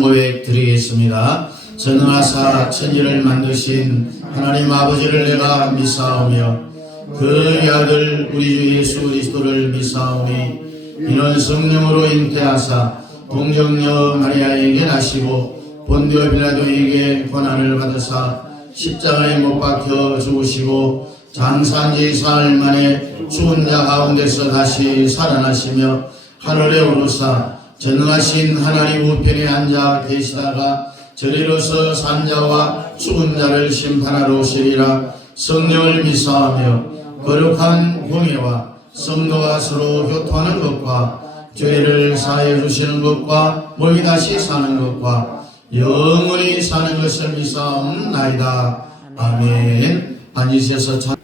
고백 드리겠습니다. 전능하사 천지를 만드신 하나님 아버지를 내가 믿사오며 그의 아들 우리 주 예수 그리스도를 믿사오니 이는 성령으로 잉태하사 동정녀 마리아에게 나시고 본디오 빌라도에게 고난을 받으사 십자가에 못 박혀 죽으시고 장사한지 사흘 만에 죽은 자 가운데서 다시 살아나시며 하늘에 오르사 전능하신 하나님 우편에 앉아 계시다가 저리로서 산자와 죽은 자를 심판하러 오시리라. 성령을 믿사하며 거룩한 공예와 성도가 서로 교통하는 것과 죄를 사하여 주시는 것과 몸이 다시 사는 것과 영원히 사는 것을 믿사옵나이다. 아멘. 앉으셔서 참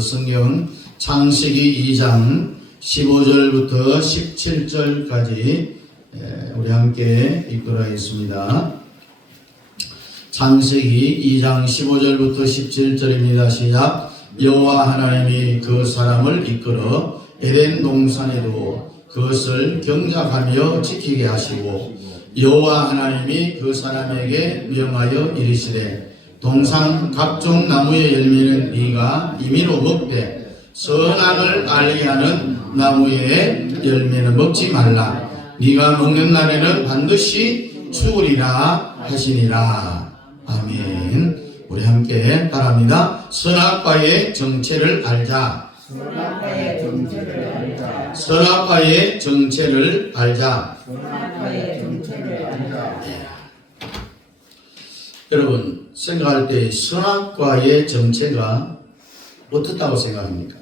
성경 창세기 2장 15절부터 17절까지 우리 함께 읽도록 하겠습니다. 창세기 2장 15절부터 17절입니다. 시작. 여호와 하나님이 그 사람을 이끌어 에덴 동산에 두어 그것을 경작하며 지키게 하시고 여호와 하나님이 그 사람에게 명하여 이르시되 동산 각종 나무의 열매는 네가 임의로 먹되 선악을 알게 하는 나무의 열매는 먹지 말라. 네가 먹는 날에는 반드시 죽으리라 하시니라. 아멘. 우리 함께 따라합니다. 선악과의 정체를 알자. 선악과의 정체를 알자. 선악과의 정체를 알자. 선악과의 정체를 알자. 여러분 생각할 때 선악과의 정체가 어떻다고 생각합니까?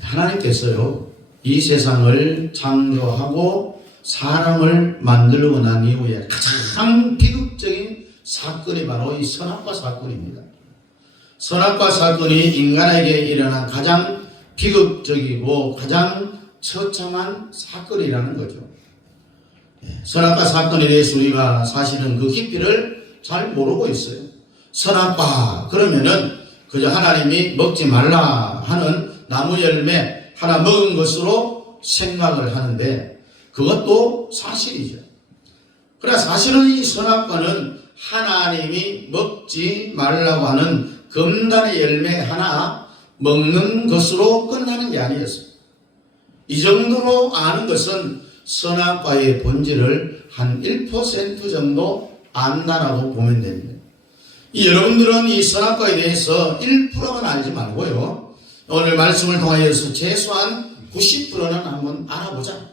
하나님께서요 이 세상을 창조하고 사람을 만들고 난 이후에 가장 비극적인 사건이 바로 이 선악과 사건입니다. 선악과 사건이 인간에게 일어난 가장 비극적이고 가장 처참한 사건이라는 거죠. 선악과 사건에 대해서 우리가 사실은 그 깊이를 잘 모르고 있어요. 선악과 그러면은 그저 하나님이 먹지 말라 하는 나무 열매 하나 먹은 것으로 생각을 하는데 그것도 사실이죠. 그러나 사실은 이 선악과는 하나님이 먹지 말라고 하는 금단의 열매 하나 먹는 것으로 끝나는 게 아니었어요. 이 정도로 아는 것은 선악과의 본질을 한 1% 정도 안다라고 보면 됩니다. 여러분들은 이 선악과에 대해서 1%만 알지 말고요. 오늘 말씀을 통하여서 최소한 90%는 한번 알아보자.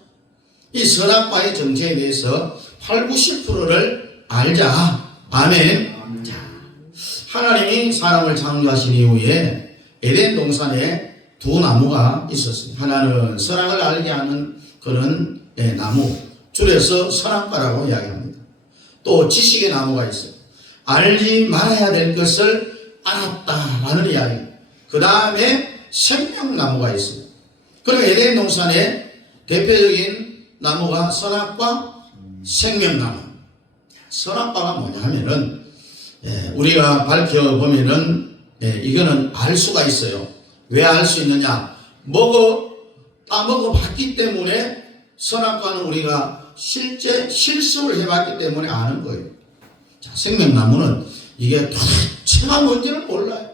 이 선악과의 정체에 대해서 8, 90%를 알자. 아멘. 자, 하나님이 사람을 창조하신 이후에 에덴 동산에 두 나무가 있었습니다. 하나는 선악을 알게 하는 그런 나무, 줄여서 선악과라고 이야기합니다. 또 지식의 나무가 있어요. 알지 말아야 될 것을 알았다라는 이야기. 그 다음에 생명나무가 있어요. 그럼 에덴 동산의 대표적인 나무가 선악과 생명나무. 선악과가 뭐냐 하면은 우리가 밝혀보면은 이거는 알 수가 있어요. 왜 알 수 있느냐? 따먹어 봤기 때문에 선악과는 우리가 실제 실습을 해봤기 때문에 아는 거예요. 자, 생명나무는 이게 도대체가 뭔지를 몰라요.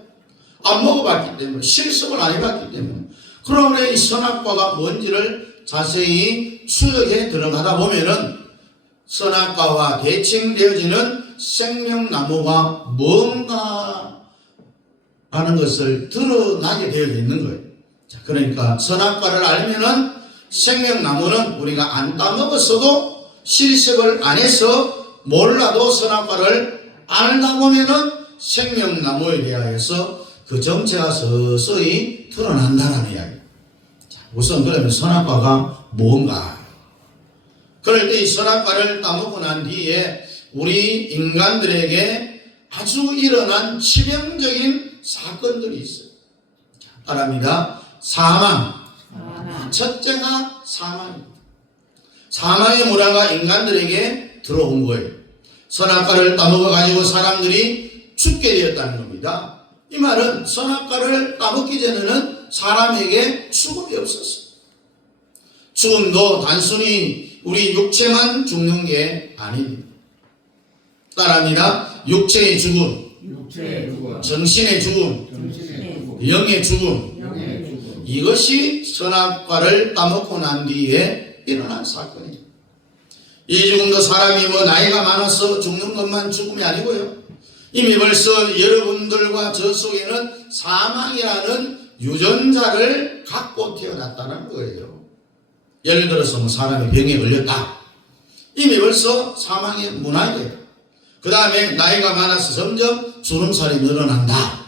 안 먹어봤기 때문에, 실습을 안 해봤기 때문에. 그러므로 이 선악과가 뭔지를 자세히 추적해 들어가다 보면은 선악과와 대칭되어지는 생명나무가 뭔가 하는 것을 드러나게 되어 있는 거예요. 자, 그러니까 선악과를 알면은 생명나무는 우리가 안 따먹었어도 실습을 안 해서 몰라도 선악과를 알다 보면은 생명나무에 대하여서 그 정체가 서서히 드러난다는 이야기. 자, 우선 그러면 선악과가 뭔가? 그럴 때 이 선악과를 따먹고 난 뒤에 우리 인간들에게 아주 일어난 치명적인 사건들이 있어요. 자, 바랍니다. 사망. 첫째가 사망입니다. 사망의 문화가 인간들에게 들어온 거예요. 선악과를 따먹어 가지고 사람들이 죽게 되었다는 겁니다. 이 말은 선악과를 따먹기 전에는 사람에게 죽음이 없었어요. 죽음도 단순히 우리 육체만 죽는 게 아닙니다. 따라합니다. 육체의 죽음, 정신의 죽음, 영의 죽음. 이것이 선악과를 따먹고 난 뒤에 일어난 사건이에요. 이 죽음도 사람이 나이가 많아서 죽는 것만 죽음이 아니고요. 이미 벌써 여러분들과 저 속에는 사망이라는 유전자를 갖고 태어났다는 거예요. 예를 들어서 사람이 병에 걸렸다. 이미 벌써 사망의 문화예요. 그 다음에 나이가 많아서 점점 주름살이 늘어난다.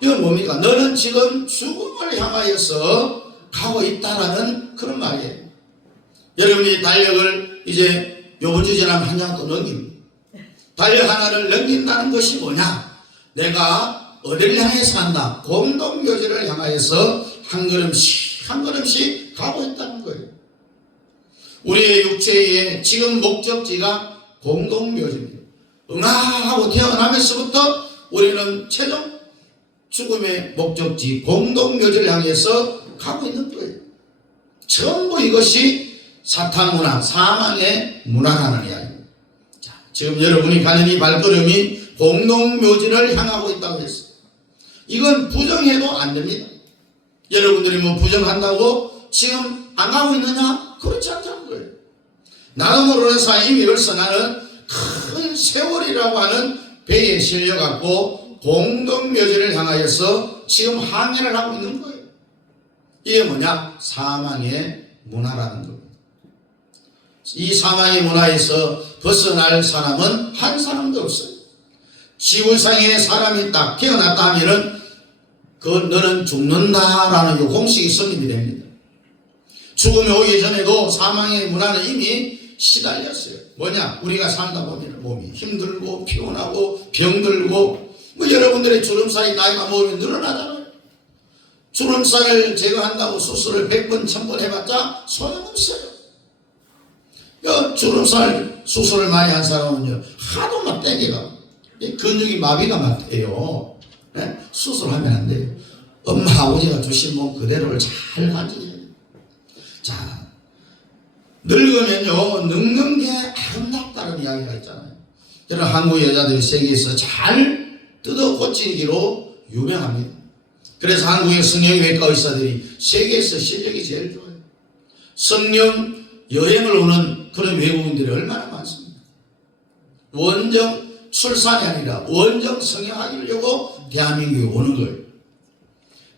이건 뭡니까? 너는 지금 죽음을 향하여서 가고 있다라는 그런 말이에요. 여러분이 달력을 이제 요번 주 지나면 한 장 또 넘깁니다. 달력 하나를 넘긴다는 것이 뭐냐? 내가 어디를 향해서 간다? 공동묘지를 향하여서 한 걸음씩 한 걸음씩 가고 있다는 거예요. 우리의 육체의 지금 목적지가 공동묘지입니다. 응아하고 태어나면서부터 우리는 최종 죽음의 목적지 공동묘지를 향해서 가고 있는 거예요. 전부 이것이 사탄 문화, 사망의 문화라는 이야기입니다. 자, 지금 여러분이 가는 이 발걸음이 공동묘지를 향하고 있다고 했어요. 이건 부정해도 안 됩니다. 여러분들이 부정한다고 지금 안 가고 있느냐? 그렇지 않다는 거예요. 나도 모르는 사이 이미 벌써 나는 큰 세월이라고 하는 배에 실려갖고 공동묘지를 향하여서 지금 항해를 하고 있는 거예요. 이게 뭐냐? 사망의 문화라는 겁니다. 이 사망의 문화에서 벗어날 사람은 한 사람도 없어요. 지구상에 사람이 딱 태어났다 하면은 너는 죽는다라는 공식이 성립이 됩니다. 죽음이 오기 전에도 사망의 문화는 이미 시달렸어요. 뭐냐? 우리가 살다 보면 몸이 힘들고 피곤하고 병들고 여러분들의 주름살이 나이가 먹으면 늘어나잖아요. 주름살을 제거한다고 수술을 100번, 1000번 해봤자 소용없어요. 주름살 수술을 많이 한 사람은요, 하도 막 땡기가 근육이 마비가 막 돼요. 네? 수술하면 안 돼요. 엄마, 아버지가 주신 몸 그대로를 잘 가지셔야 돼요. 자, 늙으면요 늙는 게 아름답다는 이야기가 있잖아요. 저는 한국 여자들이 세계에서 잘 뜯어 고치기로 유명합니다. 그래서 한국의 성형외과 의사들이 세계에서 실력이 제일 좋아요. 성령 여행을 오는 그런 외국인들이 얼마나 많습니다. 원정 출산이 아니라 원정 성형하려고 대한민국에 오는 거예요.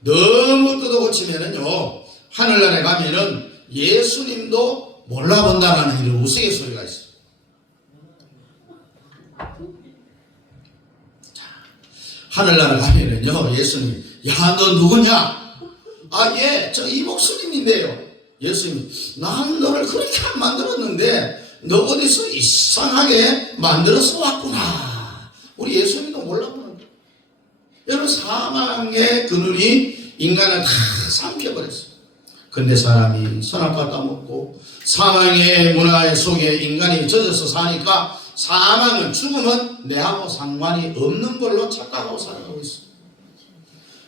너무 뜯어 고치면은요 하늘나라에 가면은 예수님도 몰라본다라는 이런 우스갯소리가 있어요. 하늘나라 가면은요 예수님, 야 너 누구냐? 아 예 저 이목수님인데요. 예수님, 난 너를 그렇게 안 만들었는데 너 어디서 이상하게 만들어서 왔구나. 우리 예수님도 몰라보는 거예요. 여러분 사망의 그늘이 인간을 다 삼켜버렸어요. 근데 사람이 선악과 따먹고 사망의 문화 속에 인간이 젖어서 사니까 사망은, 죽음은 내하고 상관이 없는 걸로 착각하고 살아가고 있어요.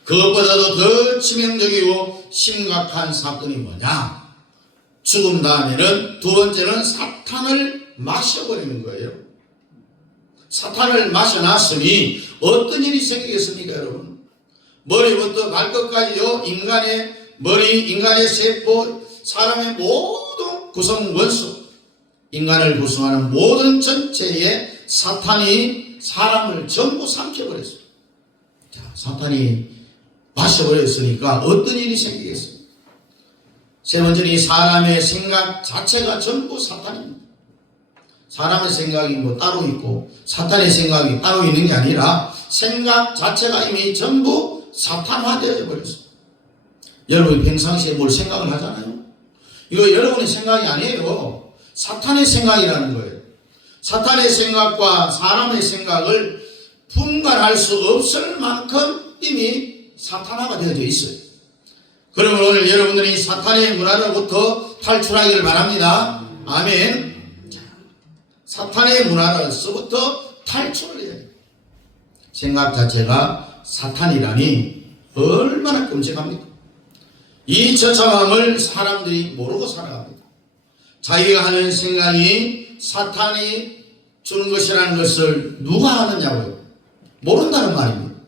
그것보다도 더 치명적이고 심각한 사건이 뭐냐? 죽음 다음에는 두 번째는 사탄을 마셔버리는 거예요. 사탄을 마셔놨으니 어떤 일이 생기겠습니까, 여러분? 머리부터 발끝까지요, 인간의 머리, 인간의 세포, 사람의 모든 구성 원소, 인간을 구성하는 모든 전체에 사탄이 사람을 전부 삼켜버렸어요. 자, 사탄이 마셔버렸으니까 어떤 일이 생기겠어요? 세 번째는 이 사람의 생각 자체가 전부 사탄입니다. 사람의 생각이 뭐 따로 있고 사탄의 생각이 따로 있는 게 아니라 생각 자체가 이미 전부 사탄화되어 버렸어요. 여러분이 평상시에 뭘 생각을 하잖아요. 이거 여러분의 생각이 아니에요. 사탄의 생각이라는 거예요. 사탄의 생각과 사람의 생각을 분간할 수 없을 만큼 이미 사탄화가 되어져 있어요. 그러면 오늘 여러분들이 사탄의 문화로부터 탈출하기를 바랍니다. 아멘. 사탄의 문화로서부터 탈출을 해야 돼요. 생각 자체가 사탄이라니 얼마나 끔찍합니까? 이 처참함을 사람들이 모르고 살아갑니다. 자기가 하는 생각이 사탄이 주는 것이라는 것을 누가 아느냐고요? 모른다는 말입니다.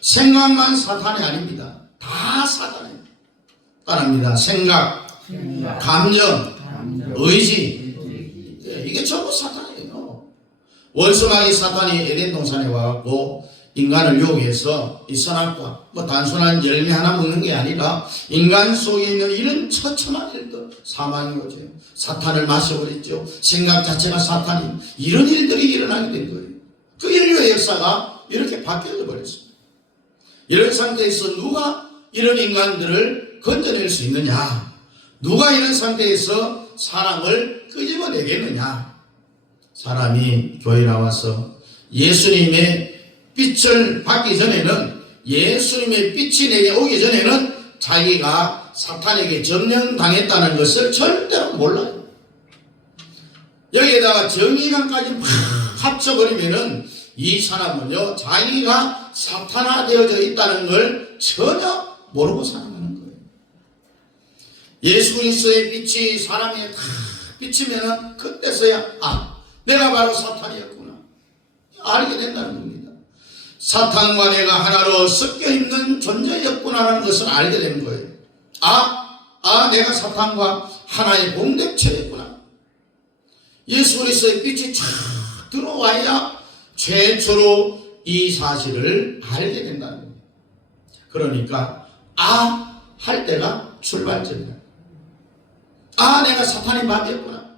생각만 사탄이 아닙니다. 다 사탄입니다. 따라합니다. 생각, 감정, 의지, 이게 전부 사탄이에요. 원수마귀 사탄이 에덴 동산에 와갖고 인간을 유혹해서 이 선악과 뭐 단순한 열매 하나 먹는 게 아니라 인간 속에 있는 이런 처참한 일들, 사망이 오죠. 사탄을 마셔버렸죠. 생각 자체가 사탄이, 이런 일들이 일어나게 된 거예요. 그 인류의 역사가 이렇게 바뀌어 버렸습니다. 이런 상태에서 누가 이런 인간들을 건져낼 수 있느냐? 누가 이런 상태에서 사람을 끄집어내겠느냐? 사람이 교회에 나와서 예수님의 빛을 받기 전에는, 예수님의 빛이 내게 오기 전에는 자기가 사탄에게 점령당했다는 것을 절대로 몰라요. 여기에다가 정의감까지 막 합쳐버리면은 이 사람은요, 자기가 사탄화되어져 있다는 걸 전혀 모르고 살아가는 거예요. 예수 그리스도의 빛이 사람에 다 비치면은 그때서야 내가 바로 사탄이었구나 알게 된다는 겁니다. 사탄과 내가 하나로 섞여 있는 존재였구나라는 것을 알게 되는 거예요. 내가 사탄과 하나의 공동체였구나. 예수 그리스도의 빛이 쫙 들어와야 최초로 이 사실을 알게 된다는 겁니다. 그러니까 할 때가 출발점이야. 내가 사탄의 밥이었구나.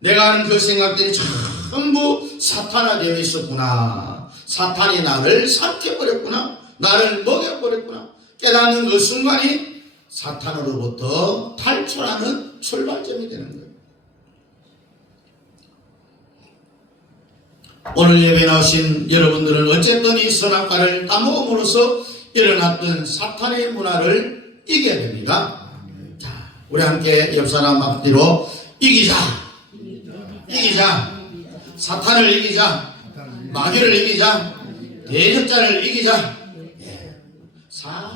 내가 하는 그 생각들이 전부 사탄화되어 있었구나. 사탄이 나를 삼켜버렸구나. 나를 먹여버렸구나. 깨닫는 그 순간이 사탄으로부터 탈출하는 출발점이 되는 거예요. 오늘 예배 나오신 여러분들은 어쨌든 이 선악과를 따먹음으로써 일어났던 사탄의 문화를 이겨야 됩니다. 자, 우리 함께 옆사람 앞뒤로 이기자. 사탄을 이기자. 마귀를 이기자. 대적자를 이기자.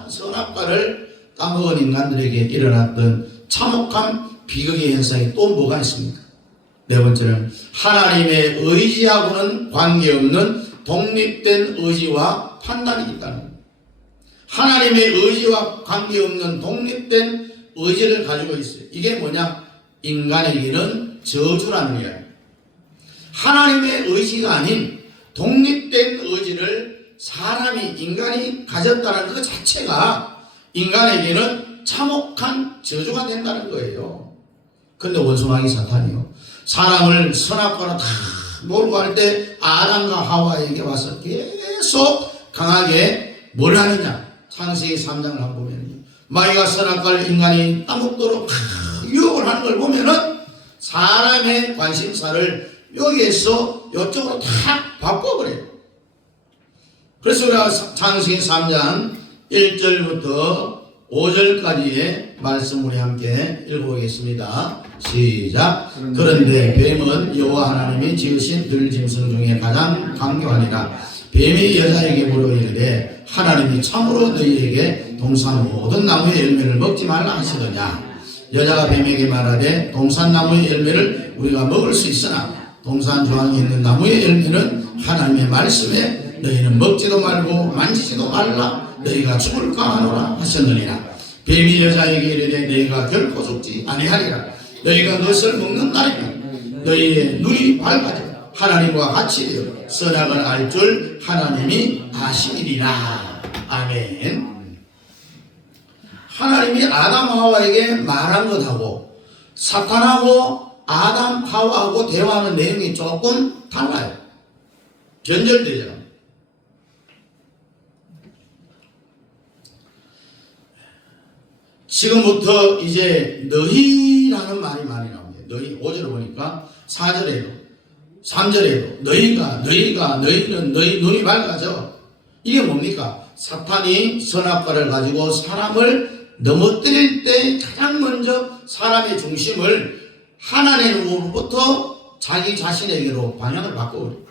선악과를 따먹은 인간들에게 일어났던 참혹한 비극의 현상이 또 뭐가 있습니까? 네 번째는 하나님의 의지하고는 관계없는 독립된 의지와 판단이 있다는 겁니다. 하나님의 의지와 관계없는 독립된 의지를 가지고 있어요. 이게 뭐냐? 인간에게는 저주라는 이야기입니다. 하나님의 의지가 아닌 독립된 의지를 사람이, 인간이 가졌다는 그 자체가 인간에게는 참혹한 저주가 된다는 거예요. 그런데 원수마귀 사탄이요, 사람을 선악과로 다 몰고 갈 때 아담과 하와에게 와서 계속 강하게 뭘 하느냐? 창세기 3장을 한번 보면 마귀가 선악과를 인간이 따먹도록 유혹을 하는 걸 보면은 사람의 관심사를 여기에서 이쪽으로 다 바꿔버려요. 그래서 우리가 창세기 3장 1절부터 5절까지의 말씀을 함께 읽어보겠습니다. 시작. 그런데 뱀은 여호와 하나님이 지으신 들짐승 중에 가장 강교하니라. 뱀이 여자에게 물어 이르되 하나님이 참으로 너희에게 동산 모든 나무의 열매를 먹지 말라 하시더냐. 여자가 뱀에게 말하되 동산 나무의 열매를 우리가 먹을 수 있으나 동산 조항에 있는 나무의 열매는 하나님의 말씀에 너희는 먹지도 말고 만지지도 말라 너희가 죽을까 하노라 하셨느니라. 뱀이 여자에게 이르되 너희가 결코 죽지 아니하리라. 너희가 그것을 먹는 날이면 너희의 눈이 밝아져 하나님과 같이 되어 선악을 알 줄 하나님이 아시리라. 아멘. 하나님이 아담 하와에게 말한 것하고 사탄하고 아담 하와하고 대화하는 내용이 조금 달라요. 변절되잖아요. 지금부터 이제 너희라는 말이 많이 나옵니다. 너희 5절을 보니까 4절에도 3절에도 너희는 너희 눈이 밝아져. 이게 뭡니까? 사탄이 선악과를 가지고 사람을 넘어뜨릴 때 가장 먼저 사람의 중심을 하나님으로부터 자기 자신에게로 방향을 바꿔버려요.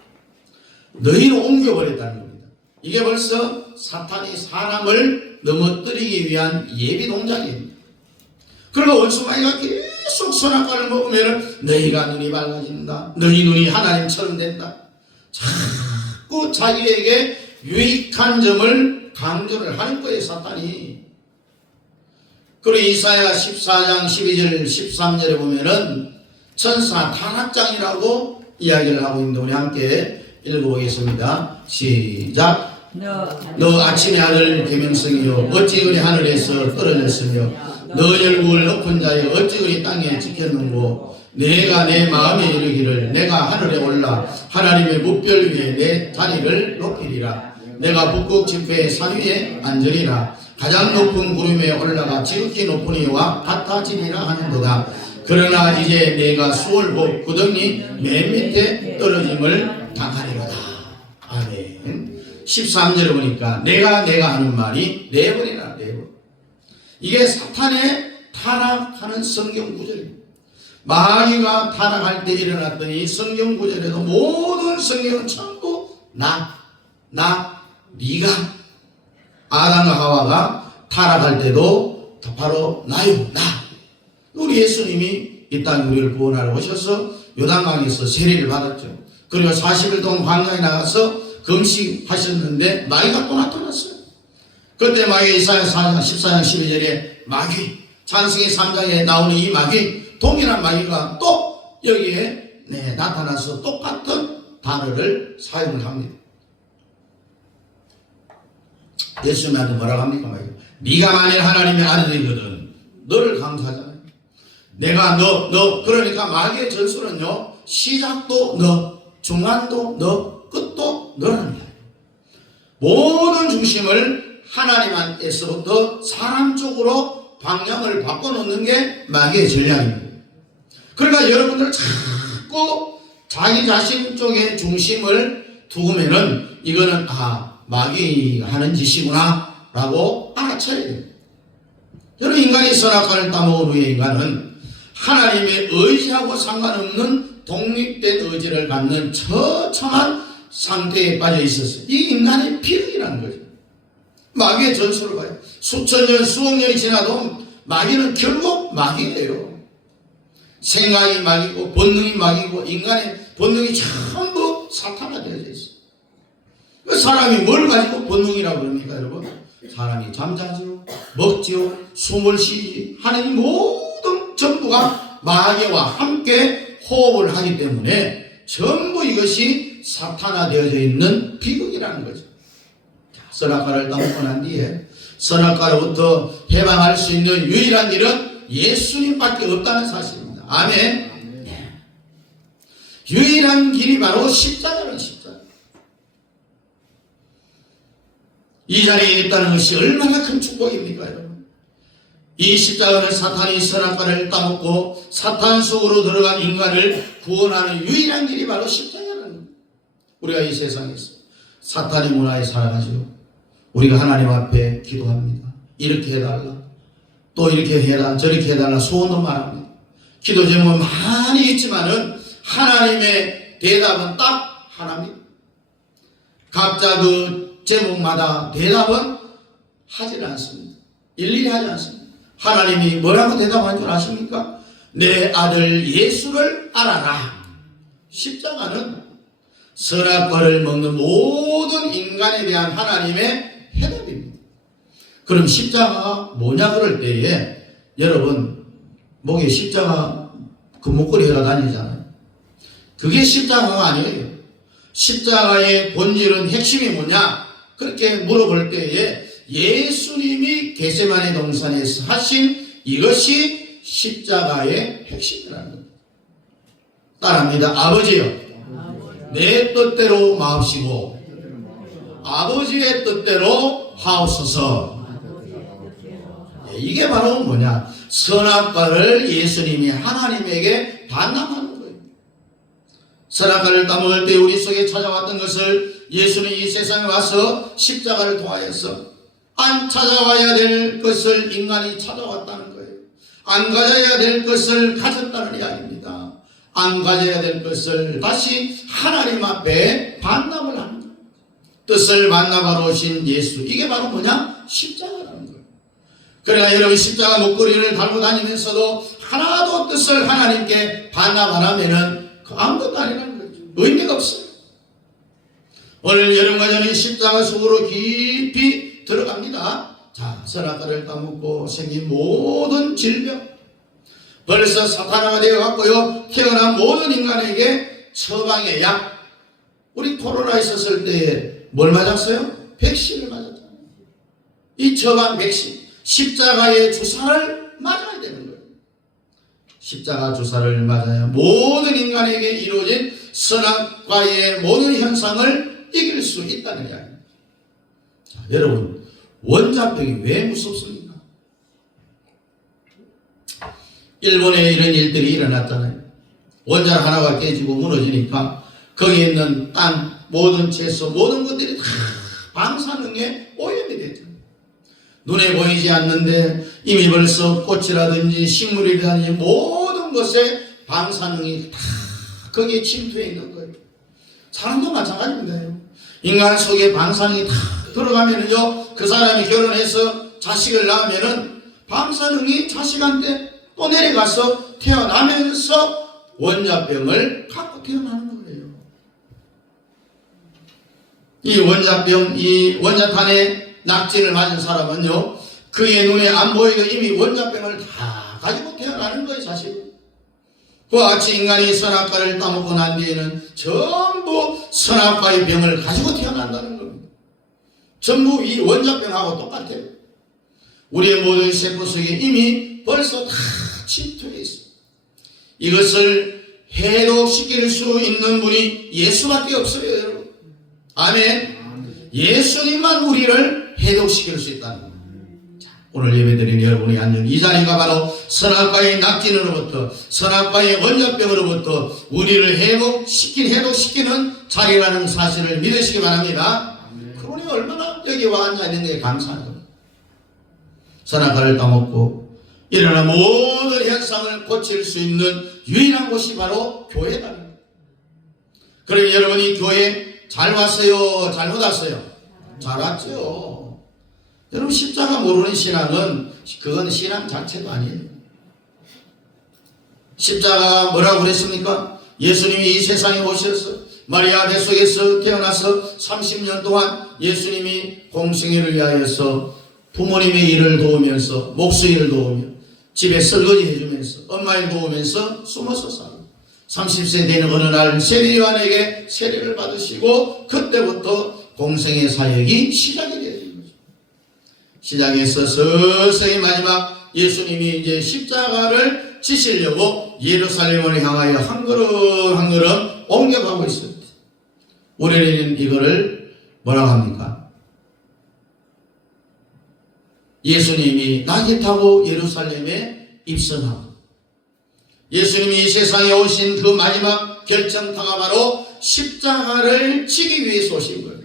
너희로 옮겨버렸다는 겁니다. 이게 벌써 사탄이 사람을 넘어뜨리기 위한 예비 동작입니다. 그리고 원수마귀가 계속 선악과를 먹으면 너희가 눈이 밝아진다. 너희 눈이 하나님처럼 된다. 자꾸 자기에게 유익한 점을 강조를 하는 거예요, 사탄이. 그리고 이사야 14장 12절 13절에 보면은 천사 타락장이라고 이야기를 하고 있는데 우리 함께 읽어보겠습니다. 시작. 너 아침의 아들 계명성이요 어찌 그리 하늘에서 떨어졌으며 너 열국을 높은 자여 어찌 그리 땅에 지켰는고 내가 내 마음에 이르기를 내가 하늘에 올라 하나님의 묵별 위에 내 자리를 높이리라. 내가 북극 지폐의 산 위에 앉으리라. 가장 높은 구름에 올라가 지극히 높은 이와 같아지리라 하는도다. 그러나 이제 내가 수월복 구덩이 맨 밑에 떨어짐을 당하리로다. 아멘. 13절에 보니까 내가 하는 말이 내버리라. 이게 사탄의 타락하는 성경 구절입니다. 마귀가 타락할 때 일어났더니 성경 구절에도 모든 성경은 전부 네가 아담과 하와가 타락할 때도 바로 나요. 우리 예수님이 이 땅에 우리를 구원하러 오셔서 요단강에서 세례를 받았죠. 그리고 40일 동안 광야에 나가서 금식하셨는데 마귀가 또 나타났어요. 그때 마귀 이사야 14장 12절에 마귀, 창세기 3장에 나오는 이 마귀, 동일한 마귀가 또 여기에 나타나서 똑같은 단어를 사용을 합니다. 예수님한테 뭐라고 합니까? 마귀가? 네가 만일 하나님의 아들이거든 너를 강조하잖아요. 내가 너 그러니까 마귀의 전술은요 시작도 너, 중간도 너, 끝도 너라는 거예요. 모든 중심을 하나님께서부터 사람 쪽으로 방향을 바꿔놓는 게 마귀의 전략입니다. 그러니까 여러분들 자꾸 자기 자신 쪽에 중심을 두면은 이거는 마귀 하는 짓이구나 라고 알아차려야 됩니다. 여러분 인간이 선악과를 따먹은 후에 인간은 하나님의 의지하고 상관없는 독립된 의지를 갖는 처참한 상태에 빠져 있었어요. 이 인간의 비극이라는 거죠. 마귀의 전술을 봐요. 수천 년 수억 년이 지나도 마귀는 결국 마귀예요. 생각이 막이고 본능이 막이고 인간의 본능이 전부 사탄화되어져 있어요. 그 사람이 뭘 가지고 본능이라고 그럽니까 여러분? 사람이 잠자지요, 먹지요, 숨을 쉬지 하는 이 모든 전부가 마귀와 함께 호흡을 하기 때문에 전부 이것이 사탄화되어져 있는 비극이라는 거죠. 선악과를 따먹고 난 뒤에 선악과로부터 해방할 수 있는 유일한 길은 예수님밖에 없다는 사실입니다. 아멘. 네. 유일한 길이 바로 십자가는 십자가. 이 자리에 있다는 것이 얼마나 큰 축복입니까 여러분. 이 십자가는 사탄이 선악과를 따먹고 사탄 속으로 들어간 인간을 구원하는 유일한 길이 바로 십자가라는 겁니다. 우리가 이 세상에서 사탄의 문화에 살아가지고 우리가 하나님 앞에 기도합니다. 이렇게 해달라, 또 이렇게 해달라, 저렇게 해달라 소원도 말합니다. 기도 제목은 많이 있지만은 하나님의 대답은 딱 하나입니다. 각자 그 제목마다 대답은 하지 않습니다. 일일이 하지 않습니다. 하나님이 뭐라고 대답한 줄 아십니까? 내 아들 예수를 알아라. 십자가는 선악과를 먹는 모든 인간에 대한 하나님의 해답입니다. 그럼 십자가 뭐냐 그럴 때에 여러분 목에 십자가 그 목걸이가 다니잖아요. 그게 십자가가 아니에요. 십자가의 본질은 핵심이 뭐냐 그렇게 물어볼 때에 예수님이 겟세마네 동산에서 하신 이것이 십자가의 핵심이라는 겁니다. 따라합니다. 아버지요, 내 뜻대로 마옵시고 아버지의 뜻대로 하옵소서. 이게 바로 뭐냐? 선악과를 예수님이 하나님에게 반납하는 거예요. 선악과를 따먹을 때 우리 속에 찾아왔던 것을 예수님이 이 세상에 와서 십자가를 통하여서 안 찾아와야 될 것을 인간이 찾아왔다는 거예요. 안 가져야 될 것을 가졌다는 이야기입니다. 안 가져야 될 것을 다시 하나님 앞에 반납을 하는 거예요. 뜻을 만나바로 오신 예수, 이게 바로 뭐냐? 십자가라는 거예요. 그러나 여러분 십자가 목걸이를 달고 다니면서도 하나도 뜻을 하나님께 반납 안 하면은 아무것도 아니라는 거죠. 의미가 없어요. 오늘 여러분과 저는 십자가 속으로 깊이 들어갑니다. 자, 선악과를 따먹고 생긴 모든 질병, 벌써 사탄화가 되어갔고요, 태어난 모든 인간에게 처방의 약. 우리 코로나 있었을 때에 뭘 맞았어요? 백신을 맞았잖아요. 이 처방 백신, 십자가의 주사를 맞아야 되는 거예요. 십자가 주사를 맞아야 모든 인간에게 이루어진 선악과의 모든 현상을 이길 수 있다는 이야기입니다. 자, 여러분, 원자병이 왜 무섭습니까? 일본에 이런 일들이 일어났잖아요. 원자 하나가 깨지고 무너지니까 거기에 있는 땅, 모든 채소, 모든 것들이 다 방사능에 오염이 됐잖아요. 눈에 보이지 않는데 이미 벌써 꽃이라든지 식물이라든지 모든 것에 방사능이 다 거기에 침투해 있는 거예요. 사람도 마찬가지입니다. 인간 속에 방사능이 다 들어가면은요, 그 사람이 결혼해서 자식을 낳으면은 방사능이 자식한테 또 내려가서 태어나면서 원자병을 갖고 태어나는 거예요. 이 원자병, 이 원자탄에 낙진을 맞은 사람은요, 그의 눈에 안 보이고 이미 원자병을 다 가지고 태어나는 거예요, 사실. 그와 같이 인간이 선악과를 따먹고 난 뒤에는 전부 선악과의 병을 가지고 태어난다는 겁니다. 전부 이 원자병하고 똑같아요. 우리의 모든 세포 속에 이미 벌써 다 침투해 있어요. 이것을 해독시킬 수 있는 분이 예수밖에 없어요, 여러분. 아멘. 예수님만 우리를 해독시킬 수 있다는 겁니다. 오늘 예배드리는 여러분이 앉은 이 자리가 바로 선악과의 낙진으로부터, 선악과의 원자병으로부터 우리를 해독시키는 자리라는 사실을 믿으시기 바랍니다. 그분이 얼마나 여기 와 앉아있는 게 감사한 겁니다. 선악과를 따먹고 일어난 모든 현상을 고칠 수 있는 유일한 곳이 바로 교회다. 그러면 여러분이 교회 잘 왔어요? 잘 못 왔어요? 잘 왔죠. 여러분, 십자가 모르는 신앙은 그건 신앙 자체도 아니에요. 십자가가 뭐라고 그랬습니까? 예수님이 이 세상에 오셔서 마리아 뱃속에서 태어나서 30년 동안 예수님이 공생애를 위하여서 부모님의 일을 도우면서 목수 일을 도우며 집에 설거지 해주면서 엄마 일 도우면서 숨어서 살고 30세 되는 어느 날 세례요한에게 세례를 받으시고 그때부터 공생의 사역이 시작이 되어진 거죠. 시작해서 서서히 마지막 예수님이 이제 십자가를 지시려고 예루살렘을 향하여 한 걸음 한 걸음 옮겨가고 있습니다. 우리는 이거를 뭐라고 합니까? 예수님이 낙이 타고 예루살렘에 입성하고 예수님이 이 세상에 오신 그 마지막 결정타가 바로 십자가를 지기 위해서 오신 거예요.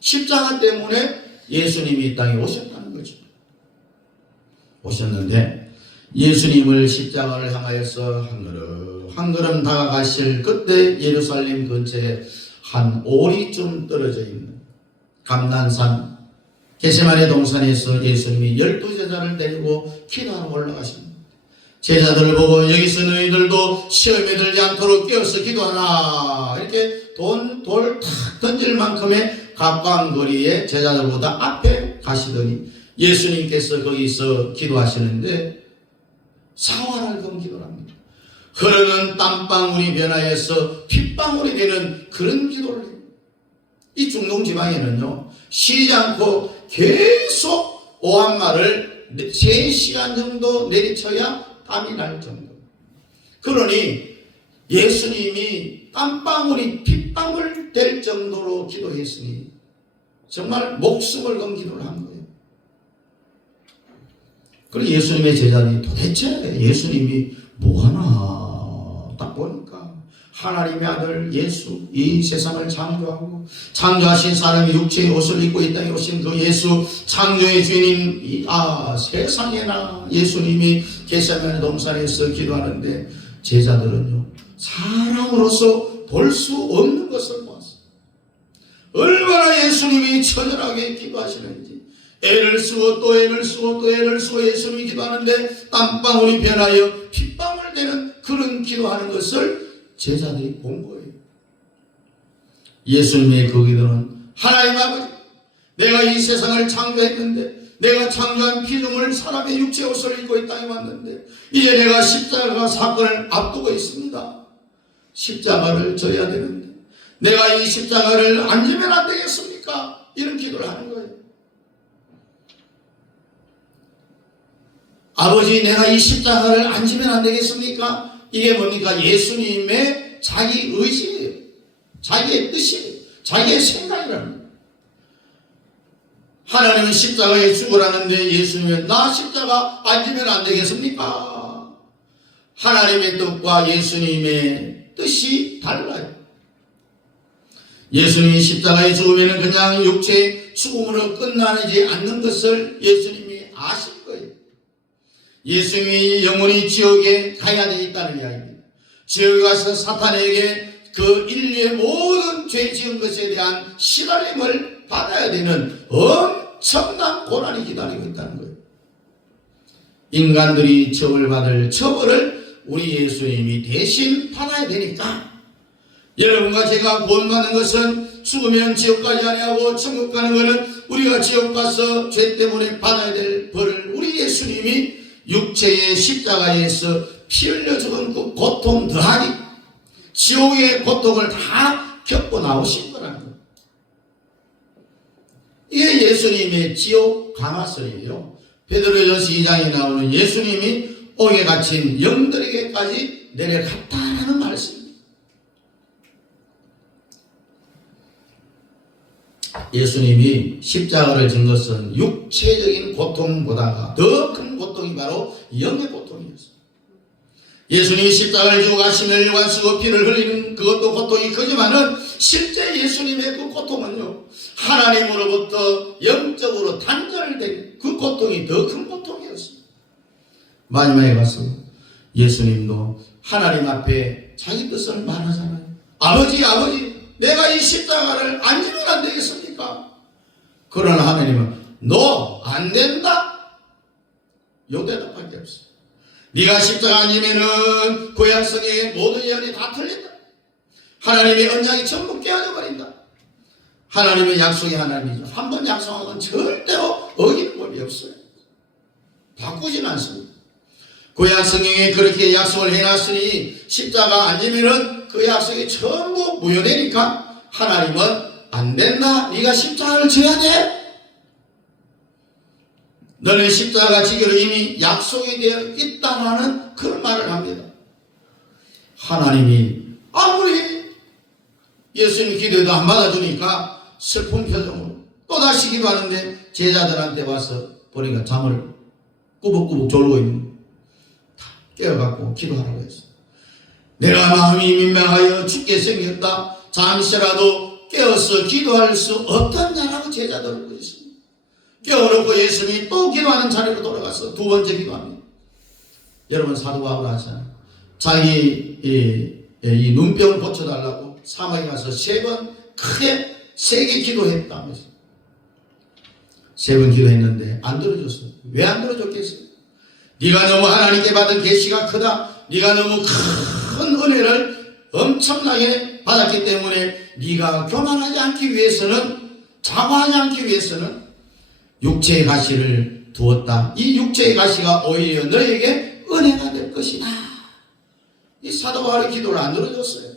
십자가 때문에 예수님이 이 땅에 오셨다는 거죠. 오셨는데 예수님을 십자가를 향하여서 한 걸음 다가가실 그때 예루살렘 근처에 한 오리쯤 떨어져 있는 감난산 겟세마네 동산에서 예수님이 12제자를 데리고 기도하러 올라가십니다. 제자들을 보고 여기서 너희들도 시험에 들지 않도록 깨어서 기도하라 이렇게 돌 탁 던질 만큼의 가까운 거리에 제자들보다 앞에 가시더니 예수님께서 거기서 기도하시는데 사활할 그런 기도를 합니다. 흐르는 땀방울이 변하여서 핏방울이 되는 그런 기도를 해요. 이 중동 지방에는요 쉬지 않고 계속 오한마를 3시간 정도 내리쳐야 땀이 날 정도. 그러니 예수님이 땀방울이 핏방울 될 정도로 기도했으니 정말 목숨을 건 기도를 한 거예요. 그리고 예수님의 제자들이 도대체 예수님이 뭐하나 딱 보니까 하나님의 아들 예수 이 세상을 창조하고 창조하신 사람이 육체의 옷을 입고 이 땅에 오신 그 예수 창조의 주인인 세상에나 예수님이 겟세마네 동산에서 기도하는데 제자들은요 사람으로서 볼 수 없는 것을 보았어요. 얼마나 예수님이 처절하게 기도하시는지 애를 쓰고 또 애를 쓰고 또 애를 쓰고 예수님이 기도하는데 땀방울이 변하여 핏방울 되는 그런 기도하는 것을 제자들이 본 거예요. 예수님의 그 기도는 하나님 아버지 내가 이 세상을 창조했는데 내가 창조한 피조물 사람의 육체 옷을 입고 이 땅에 왔는데 이제 내가 십자가 사건을 앞두고 있습니다. 십자가를 져야 되는데 내가 이 십자가를 안 지면 안 되겠습니까? 이런 기도를 하는 거예요. 아버지 내가 이 십자가를 안 지면 안 되겠습니까? 이게 뭡니까? 예수님의 자기 의지예요. 자기의 뜻이에요. 자기의 생각이라는 거예요. 하나님은 십자가에 죽으라는데 예수님은 나 십자가 안 지면 안 되겠습니까? 하나님의 뜻과 예수님의 뜻이 달라요. 예수님이 십자가에 죽으면 그냥 육체의 죽음으로 끝나지 않는 것을 예수님이 아실 거예요. 예수님이 영원히 지옥에 가야 되겠다는 이야기입니다. 지옥에 가서 사탄에게 그 인류의 모든 죄 지은 것에 대한 시달림을 받아야 되는 엄청난 고난이 기다리고 있다는 거예요. 인간들이 처벌받을 처벌을 우리 예수님이 대신 받아야 되니까 여러분과 제가 구원받는 것은 죽으면 지옥 가지 아니하고 천국 가는 것은 우리가 지옥 가서 죄 때문에 받아야 될 벌을 우리 예수님이 육체의 십자가에서 피 흘려 죽은 그 고통 더하기 지옥의 고통을 다 겪고 나오신 거라는 거예요. 이게 예수님의 지옥 강화설이에요. 베드로전서 2장에 나오는 예수님이 옥에 갇힌 영들에게까지 내려갔다라는 말씀입니다. 예수님이 십자가를 진 것은 육체적인 고통보다가 더 큰 고통이 바로 영의 고통이었습니다. 예수님이 십자가를 지고 가시며 혈관 쓰고 피를 흘리는 그것도 고통이 크지만은 실제 예수님의 그 고통은요 하나님으로부터 영적으로 단절된 그 고통이 더 큰 고통이었습니다. 마지막에 가서 예수님도 하나님 앞에 자기 뜻을 말하잖아요. 아버지 내가 이 십자가를 안 지면 안 되겠습니까? 그러나 하나님은 너 안 된다 요 대답밖에 없어요. 네가 십자가 안 지면은 구약성경의 모든 예언이 다 틀린다. 하나님의 언약이 전부 깨어져 버린다. 하나님은 약속이 하나님이죠. 한 번 약속한 건 절대로 어기는 법이 없어요. 바꾸지는 않습니다. 구약성경에 그렇게 약속을 해놨으니 십자가 안 지면은 그 약속이 전부 무효되니까 하나님은 안 된다. 네가 십자가를 져야 돼. 너는 십자가 지기로 이미 약속이 되어 있다라는 그런 말을 합니다. 하나님이 아무리 예수님 기도해도 안 받아주니까 슬픈 표정으로 또다시 기도하는데 제자들한테 와서 보니까 잠을 꾸벅꾸벅 졸고 있는 거예요. 깨어갖고 기도하라고 했어요. 내가 마음이 민망하여 죽게 생겼다. 잠시라도 깨어서 기도할 수 없겠냐라고 제자들을 부르셨습니다. 깨어놓고 예수님이 또 기도하는 자리로 돌아가서 두 번째 기도합니다. 여러분 사도 바울 하잖아요. 자기 이 눈병을 고쳐달라고 사막에 가서 세 번 크게 세게 기도했다면서. 세 번 기도했는데 안 들어줬어요. 왜 안 들어줬겠어요? 네가 너무 하나님께 받은 계시가 크다. 네가 너무 큰 은혜를 엄청나게 받았기 때문에 네가 교만하지 않기 위해서는, 장화하지 않기 위해서는 육체의 가시를 두었다. 이 육체의 가시가 오히려 너에게 은혜가 될 것이다. 이 사도 바울의 기도를 안 들어줬어요.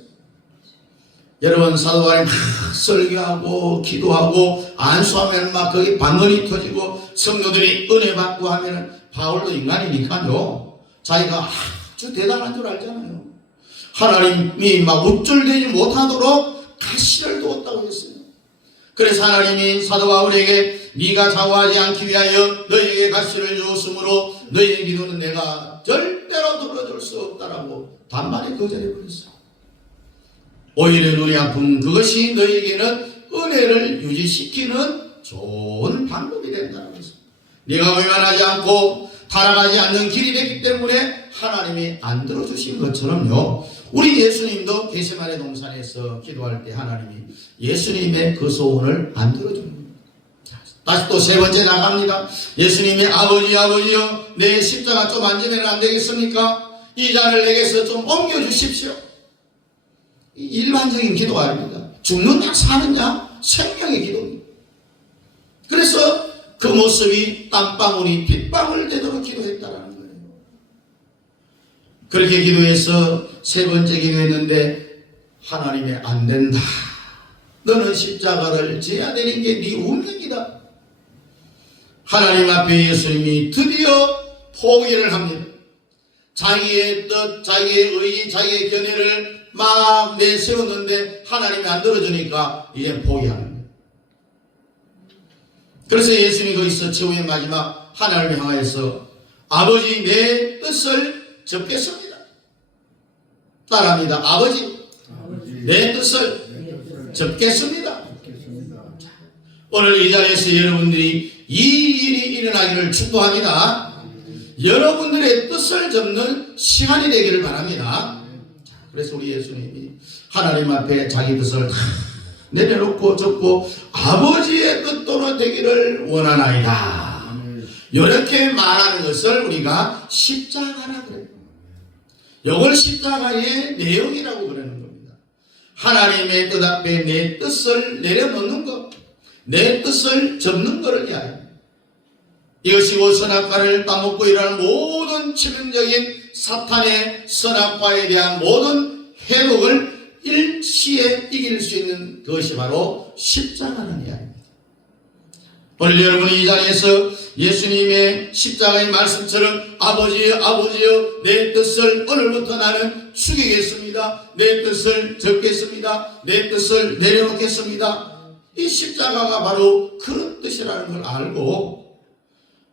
여러분 사도 바울이 막 설교하고 기도하고 안수하면 막 거기 방언이 터지고 성도들이 은혜 받고 하면은 바울도 인간이니까요. 자기가 아주 대단한 줄 알잖아요. 하나님이 막 우쭐대지 못하도록 가시를 두었다고 했어요. 그래서 하나님이 사도 바울에게 네가 좌우하지 않기 위하여 너에게 가시를 주었으므로 너의 기도는 내가 절대로 들어줄 수 없다라고 단번에 거절해버렸어요. 오히려 눈이 아픈 그것이 너에게는 은혜를 유지시키는 좋은 방법이 된다는 것입니다. 네가 외면하지 않고 타락하지 않는 길이 됐기 때문에 하나님이 안 들어주신 것처럼요. 우리 예수님도 겟세마네 동산에서 기도할 때 하나님이 예수님의 그 소원을 안 들어주는 겁니다. 다시 또 세 번째 나갑니다. 예수님이 아버지여 내 십자가 좀 안 지면 안 되겠습니까? 이 잔을 내게서 좀 옮겨주십시오. 일반적인 기도가 아닙니다. 죽느냐 사느냐 생명의 기도입니다. 그래서 그 모습이 땀방울이 빗방울 되도록 기도했다라는 거예요. 그렇게 기도해서 세 번째 기도했는데 하나님이 안 된다. 너는 십자가를 져야 되는 게 네 운명이다. 하나님 앞에 예수님이 드디어 포기를 합니다. 자기의 뜻, 자기의 의, 자기의 견해를 막 내세웠는데 하나님이 안 들어주니까 이제 포기하는 거예요. 그래서 예수님이 거기서 최후의 마지막 하나님을 향하여서 아버지 내 뜻을 접겠습니다. 따라합니다. 아버지 내 뜻을 접겠습니다. 오늘 이 자리에서 여러분들이 이 일이 일어나기를 축복합니다. 여러분들의 뜻을 접는 시간이 되기를 바랍니다. 그래서 우리 예수님이 하나님 앞에 자기 뜻을 다 내려놓고 접고 아버지의 뜻대로 되기를 원하나이다. 이렇게 말하는 것을 우리가 십자가라고 그래요. 이걸 십자가의 내용이라고 그러는 겁니다. 하나님의 뜻 앞에 내 뜻을 내려놓는 것, 내 뜻을 접는 것을 위하여 이것이 곧 선악과를 따먹고 일하는 모든 치명적인 사탄의 선악과에 대한 모든 해독을 일시에 이길 수 있는 그것이 바로 십자가라는 이야기입니다. 오늘 여러분이 이 자리에서 예수님의 십자가의 말씀처럼 아버지여 내 뜻을 오늘부터 나는 죽이겠습니다. 내 뜻을 접겠습니다. 내 뜻을 내려놓겠습니다. 이 십자가가 바로 그런 뜻이라는 걸 알고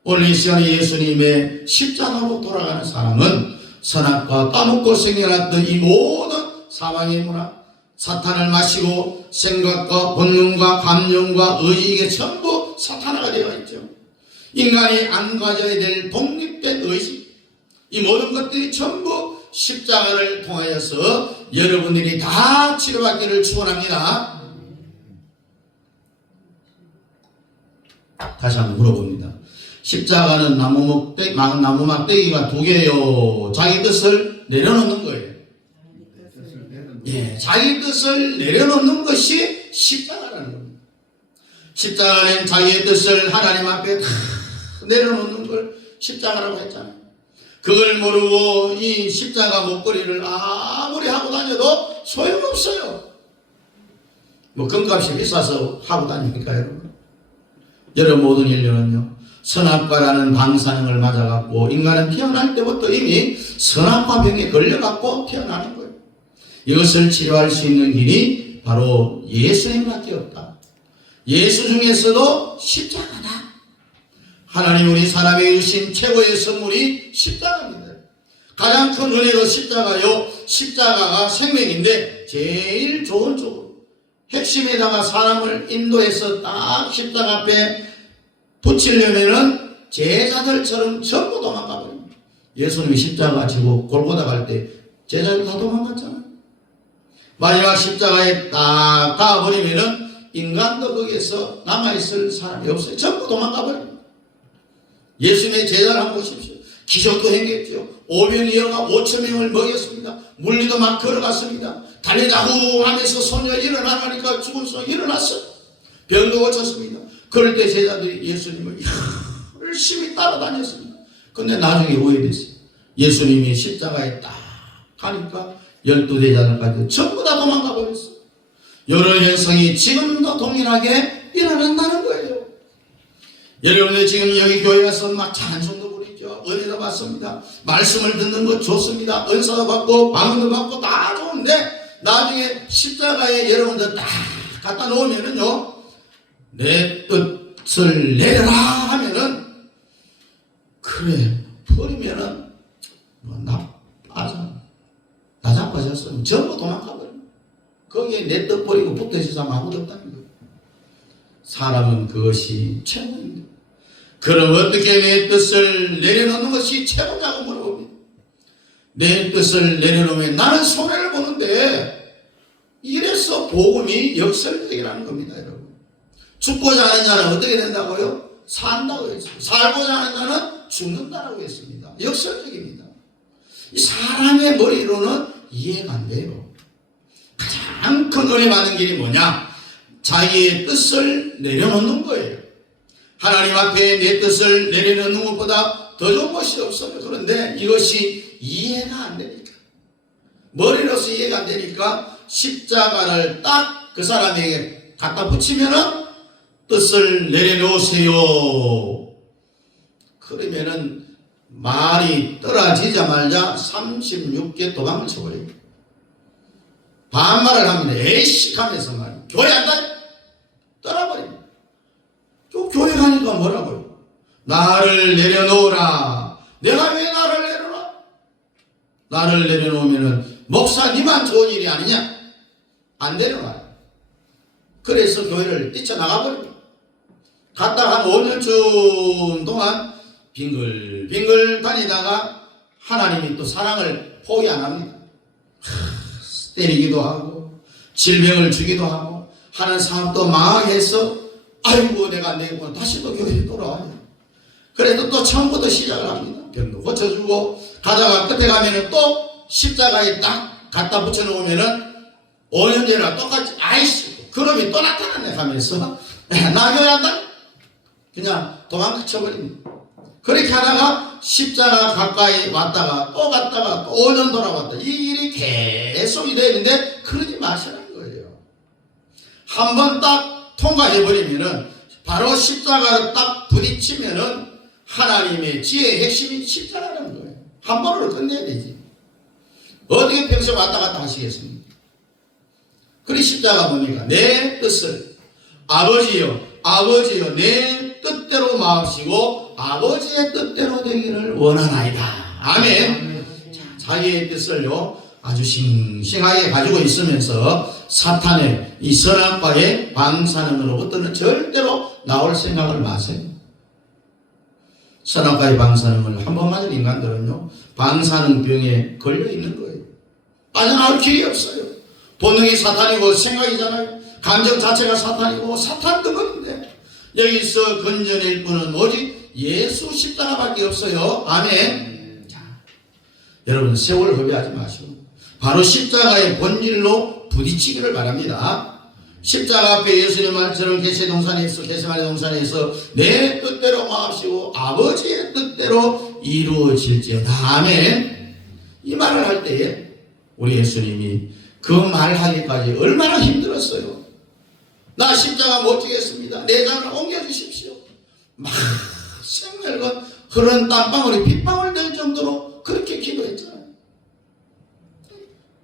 오늘 이 시간에 예수님의 십자가로 돌아가는 사람은 선악과 따먹고 생겨났던 이 모든 사망의 문화, 사탄을 마시고 생각과 본능과 감정과 의지, 이게 전부 사탄화가 되어 있죠. 인간이 안 가져야 될 독립된 의지, 이 모든 것들이 전부 십자가를 통하여서 여러분들이 다 치료받기를 축원합니다. 다시 한번 물어봅니다. 십자가는 나무 막대기가 두 개요. 자기 뜻을 내려놓는 거예요. 예, 자기 뜻을 내려놓는 것이 십자가라는 겁니다. 십자가는 자기의 뜻을 하나님 앞에 다 내려놓는 걸 십자가라고 했잖아요. 그걸 모르고 이 십자가 목걸이를 아무리 하고 다녀도 소용없어요. 뭐 금값이 비싸서 하고 다니니까 여러분. 여러분 모든 인류는요, 선악과라는 방사능을 맞아갖고 인간은 태어날 때부터 이미 선악과 병에 걸려갖고 태어나는 거예요. 이것을 치료할 수 있는 길이 바로 예수님밖에 없다. 예수 중에서도 십자가다. 하나님 우리 사람에게 주신 최고의 선물이 십자가입니다. 가장 큰 은혜도 십자가요. 십자가가 생명인데 제일 좋은 쪽으로 핵심에다가 사람을 인도해서 딱 십자가 앞에 붙이려면은 제자들처럼 전부 도망가 버립니다. 예수님이 십자가 지고 골고다 갈 때 제자들 다 도망갔잖아요. 마지막 십자가에 딱 가버리면은 인간도 거기에서 남아있을 사람이 없어요. 전부 도망가 버립니다. 예수님의 제자를 한번 보십시오. 기적도 행했죠. 오병이어가 5,000명을 먹였습니다. 물리도 막 걸어갔습니다. 달리다후 하면서 소녀 일어나니까 죽은 소녀 일어났어요. 병도 고쳤습니다. 그럴 때 제자들이 예수님을 열심히 따라다녔습니다. 근데 나중에 오해됐어요. 예수님이 십자가에 딱 가니까 12제자들까지 전부 다 도망가 버렸어요. 여러 현상이 지금도 동일하게 일어난다는 거예요. 여러분들 지금 여기 교회 와서 막 찬송도 부르죠. 은혜도 받습니다. 말씀을 듣는 거 좋습니다. 은사도 받고 방언도 받고 다 좋은데 나중에 십자가에 여러분들 딱 갖다 놓으면은요, 내 뜻을 내려라 하면은, 그래 버리면은 나 자빠졌으면 전부 도망가버려. 거기에 내 뜻 버리고 붙어있는 사람 아무도 없다는 거예요. 사람은 그것이 최고입니다. 그럼 어떻게 내 뜻을 내려놓는 것이 최고냐고 물어봅니다. 내 뜻을 내려놓으면 나는 손해를 보는데, 이래서 복음이 역설적이라는 겁니다, 여러분. 죽고자 하는 자는 어떻게 된다고요? 산다고 했습니다. 살고자 하는 자는 죽는다라고 했습니다. 역설적입니다. 이 사람의 머리로는 이해가 안 돼요. 가장 큰 은혜 받는 길이 뭐냐? 자기의 뜻을 내려놓는 거예요. 하나님 앞에 내 뜻을 내려놓는 것보다 더 좋은 것이 없어요. 그런데 이것이 이해가 안 되니까, 머리로서 이해가 안 되니까 십자가를 딱 그 사람에게 갖다 붙이면은 뜻을 내려놓으세요. 그러면은 말이 떨어지자마자 36개 도망을 쳐버려요. 반말을 합니다. 에이씨 하면서 말이에요. 교회 안 가요? 떠나버립니다. 또 교회 가니까 뭐라고요? 나를 내려놓으라. 내가 왜 나를 내려놔? 나를 내려놓으면은 목사님만 좋은 일이 아니냐? 안 내려놔요. 그래서 교회를 뛰쳐나가버립니다. 갔다 한 5년쯤 동안 빙글빙글 다니다가 하나님이 또 사랑을 포기 안 합니다. 때리기도 하고 질병을 주기도 하고 하는 사람도 망해서 아이고 내가 안 되겠구나. 다시 또 교회에 돌아와요. 그래도 또 처음부터 시작을 합니다. 병도 고쳐주고 가다가 끝에 가면은 또 십자가에 딱 갖다 붙여놓으면은 5년 전이랑 똑같이 아이씨 그놈이 또 나타났네 하면서 나 교회 한다? 그냥 도망쳐버립니다. 그렇게 하다가 십자가 가까이 왔다가 또 갔다가 또 5년 돌아왔다. 이 일이 계속이 되는데 그러지 마시라는 거예요. 한번 딱 통과해버리면은 바로 십자가를 딱 부딪히면은 하나님의 지혜의 핵심이 십자가라는 거예요. 한 번으로 끝내야 되지. 어떻게 평생 왔다 갔다 하시겠습니까? 그리 십자가 뭡니까? 내 뜻을 아버지여 내 뜻대로 마옵시고 아버지의 뜻대로 되기를 원하나이다. 아멘. 자기의 뜻을요 아주 싱싱하게 가지고 있으면서 사탄의 이 선악과의 방사능으로부터는 절대로 나올 생각을 마세요. 선악과의 방사능을 한 번 맞은 인간들은요 방사능병에 걸려 있는 거예요. 빠져나올 길이 없어요. 본능이 사탄이고 생각이잖아요. 감정 자체가 사탄이고 사탄 덩어리인데 여기서 건져낼 분은 오직 예수 십자가밖에 없어요. 아멘. 자, 여러분 세월 허비하지 마시고 바로 십자가의 본질로 부딪히기를 바랍니다. 십자가 앞에 예수님 말처럼 게세마네 동산에서 내 뜻대로 마옵시고 아버지의 뜻대로 이루어질지어다. 아멘. 이 말을 할 때에 우리 예수님이 그 말하기까지 얼마나 힘들었어요. 나 십자가 못 지겠습니다. 내 잔을 옮겨주십시오. 막 생멸과 흐르는 땀방울이 빗방울 될 정도로 그렇게 기도했잖아요.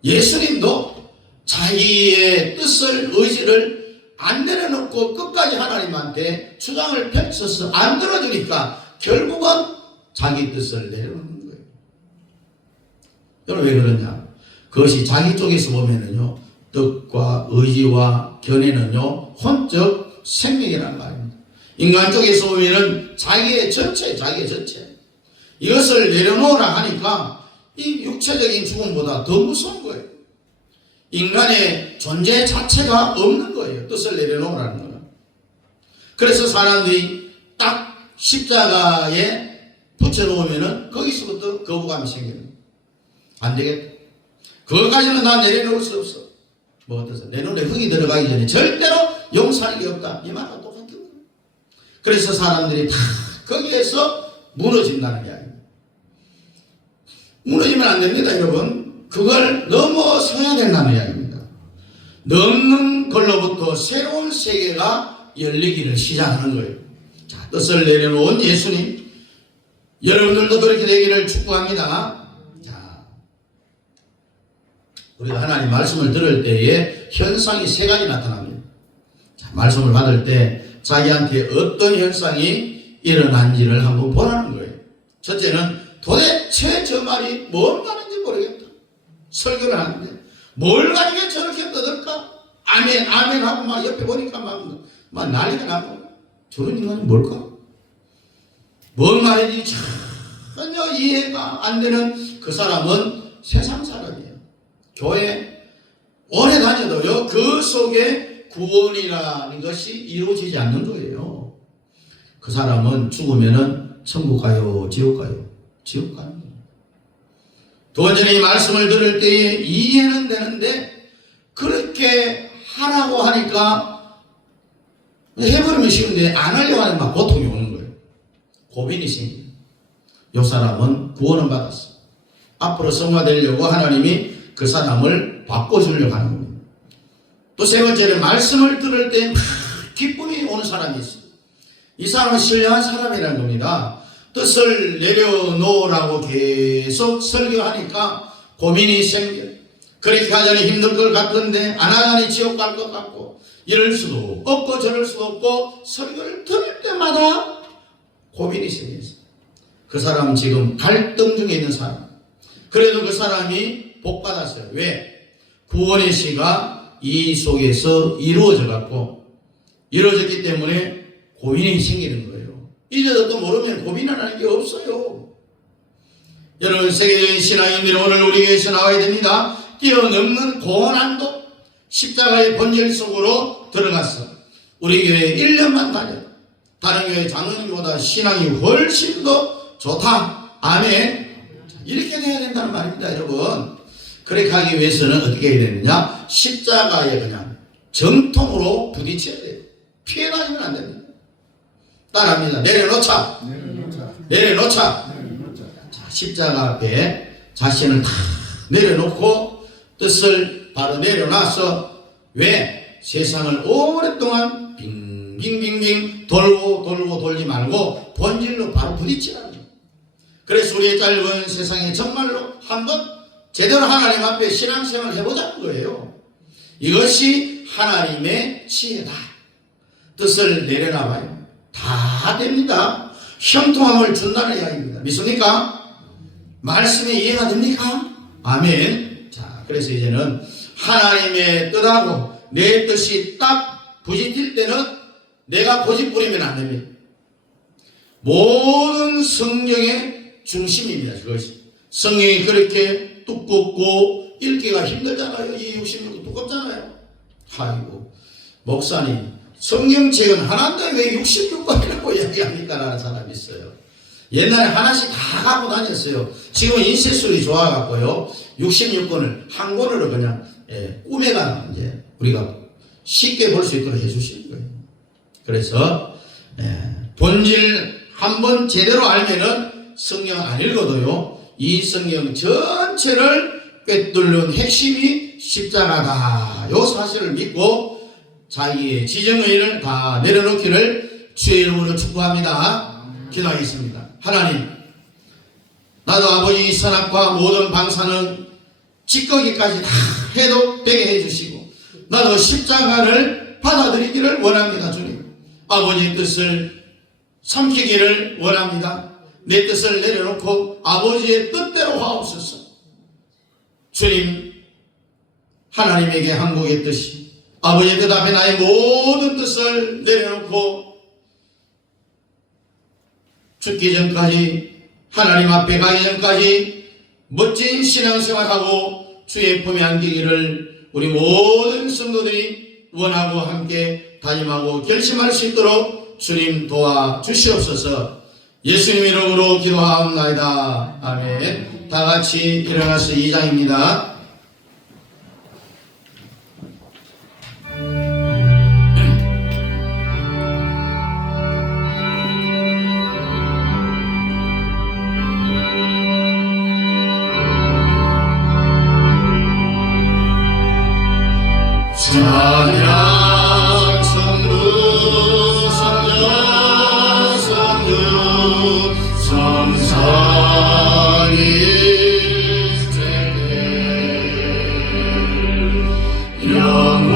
예수님도 자기의 뜻을 의지를 안 내려놓고 끝까지 하나님한테 주장을 펼쳐서 안 들어주니까 결국은 자기 뜻을 내려놓는 거예요. 여러분 왜 그러냐? 그것이 자기 쪽에서 보면은요, 뜻과 의지와 견해는요 혼적 생명이라는 말입니다. 인간 쪽에서 보면은 자기의 전체 이것을 내려놓으라 하니까 이 육체적인 죽음보다 더 무서운 거예요. 인간의 존재 자체가 없는 거예요. 뜻을 내려놓으라는 거는. 그래서 사람들이 딱 십자가에 붙여놓으면은 거기서부터 거부감이 생기는 거예요. 안 되겠다. 그것까지는 다 내려놓을 수 없어. 뭐 어떠세요? 내 눈에 흙이 들어가기 전에 절대로 용서하는 게 없다. 이 말과 똑같은 거예요. 그래서 사람들이 다 거기에서 무너진다는 이야기입니다. 무너지면 안 됩니다, 여러분. 그걸 넘어서야 된다는 이야기입니다. 넘는 걸로부터 새로운 세계가 열리기를 시작하는 거예요. 자, 뜻을 내려놓은 예수님, 여러분들도 그렇게 되기를 축복합니다. 자, 우리가 하나님 말씀을 들을 때에 현상이 세 가지 나타납니다. 자, 말씀을 받을 때 자기한테 어떤 현상이 일어난지를 한번 보라는 거예요. 첫째는 도대체 저 말이 뭔 말인지 모르겠다. 설교를 하는데 뭘 가지고 저렇게 떠들까? 아멘 아멘 하고 막 옆에 보니까 막 난리가 나고 저런 인간이 뭘까? 뭔 말인지 전혀 이해가 안 되는 그 사람은 세상 사람이에요. 교회 오래 다녀도요 그 속에 구원이라는 것이 이루어지지 않는 거예요. 그 사람은 죽으면은 천국 가요 지옥 가요? 지옥 가는 거예요. 두 번째는 이 말씀을 들을 때에 이해는 되는데 그렇게 하라고 하니까 해버리면 쉬운데 안 하려고 하면 막 고통이 오는 거예요. 고민이 생겨요. 이 사람은 구원을 받았어. 앞으로 성화되려고 하나님이 그 사람을 바꿔주려고 하는 겁니다. 또 세 번째는 말씀을 들을 때 막 기쁨이 오는 사람이 있어요. 이 사람은 신령한 사람이라는 겁니다. 뜻을 내려놓으라고 계속 설교하니까 고민이 생겨요. 그렇게 하자니 힘들 것 같은데 안 하자니 지옥 갈 것 같고 이럴 수도 없고 저럴 수도 없고 설교를 들을 때마다 고민이 생겼어요. 그 사람은 지금 갈등 중에 있는 사람. 그래도 그 사람이 복 받았어요. 왜? 구원의 시가 이 속에서 이루어져 갖고 이루어졌기 때문에 고민이 생기는 거예요. 이제도 모르면 고민하는 게 없어요. 여러분 세계적인 신앙인들이 오늘 우리 교회에서 나와야 됩니다. 뛰어넘는 고난도 십자가의 본질 속으로 들어갔어. 우리 교회 1년만 다녀. 다른 교회 장로님보다 신앙이 훨씬 더 좋다. 아멘. 이렇게 돼야 된다는 말입니다, 여러분. 그렇게 하기 위해서는 어떻게 해야 되느냐? 십자가에 그냥 정통으로 부딪혀야 돼요. 피해 다니면 안 됩니다. 따라합니다. 내려놓자. 내려놓자. 자, 십자가 앞에 자신을 다 내려놓고 뜻을 바로 내려놔서 왜? 세상을 오랫동안 빙빙빙빙 돌고 돌지 말고 본질로 바로 부딪히라는 거예요. 그래서 우리의 짧은 세상에 정말로 한번 제대로 하나님 앞에 신앙생활을 해보자는 거예요. 이것이 하나님의 지혜다. 뜻을 내려놔봐요. 다 됩니다. 형통함을 준다는 이야기입니다. 믿습니까? 말씀이 이해가 됩니까? 아멘. 자, 그래서 이제는 하나님의 뜻하고 내 뜻이 딱 부딪힐 때는 내가 고집 부리면 안 됩니다. 모든 성경의 중심입니다. 그것이. 성경이 그렇게 두껍고 읽기가 힘들잖아요. 이 66도 두껍잖아요. 아이고, 목사님 성경책은 하나인데 왜 66권이라고 이야기합니까? 라는 사람이 있어요. 옛날에 하나씩 다 갖고 다녔어요. 지금은 인쇄술이 좋아갖고요. 66권을 한 권으로 그냥 꾸며가 이제 우리가 쉽게 볼 수 있도록 해주시는 거예요. 그래서 본질 한번 제대로 알면은 성경 안 읽어도요. 이 성경 전체를 꿰뚫는 핵심이 십자가다. 요 사실을 믿고 자기의 지정의를 다 내려놓기를 주의 이름으로 축복합니다. 기도하겠습니다. 하나님, 나도 아버지 선악과 모든 방사능 찌꺼기까지 다 해도 되게 해주시고 나도 십자가를 받아들이기를 원합니다. 주님, 아버지 뜻을 삼키기를 원합니다. 내 뜻을 내려놓고 아버지의 뜻대로 하옵소서. 주님, 하나님에게 항복의 뜻이 아버지의 뜻 앞에 나의 모든 뜻을 내려놓고 죽기 전까지 하나님 앞에 가기 전까지 멋진 신앙생활하고 주의 품에 안기기를 우리 모든 성도들이 원하고 함께 다짐하고 결심할 수 있도록 주님 도와주시옵소서. 예수님 이름으로 기도하옵나이다. 아멘. 다 같이 일어나서 2장입니다. 찬양 성부 성령 성부 성삼위 영원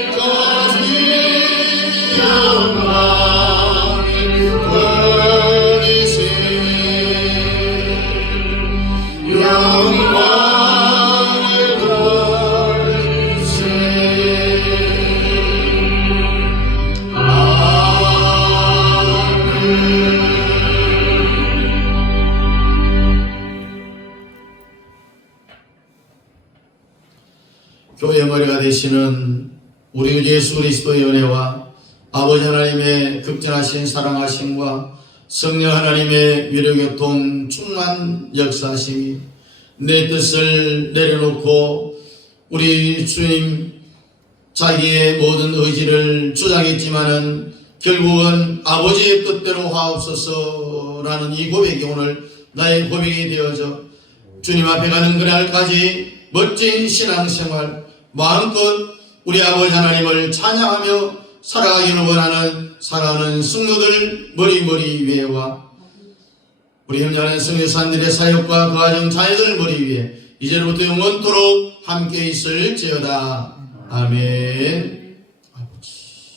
무궁하리까지 영광이 권이세 영광 교회의 머리가 되시는 우리 예수 그리스도의 은혜와 아버지 하나님의 극진하신 사랑하심과 성령 하나님의 위로교통 충만 역사하심이 내 뜻을 내려놓고 우리 주님 자기의 모든 의지를 주장했지만은 결국은 아버지의 뜻대로 하옵소서라는 이 고백이 오늘 나의 고백이 되어져 주님 앞에 가는 그날까지 멋진 신앙생활 마음껏 우리 아버지 하나님을 찬양하며 살아가기를 원하는 사랑하는 성도들 머리 위에와 우리 형제하는 성교사님들의 사역과 그 가정 자녀들 머리 위에 이제로부터 영원토록 함께 있을지어다. 아멘.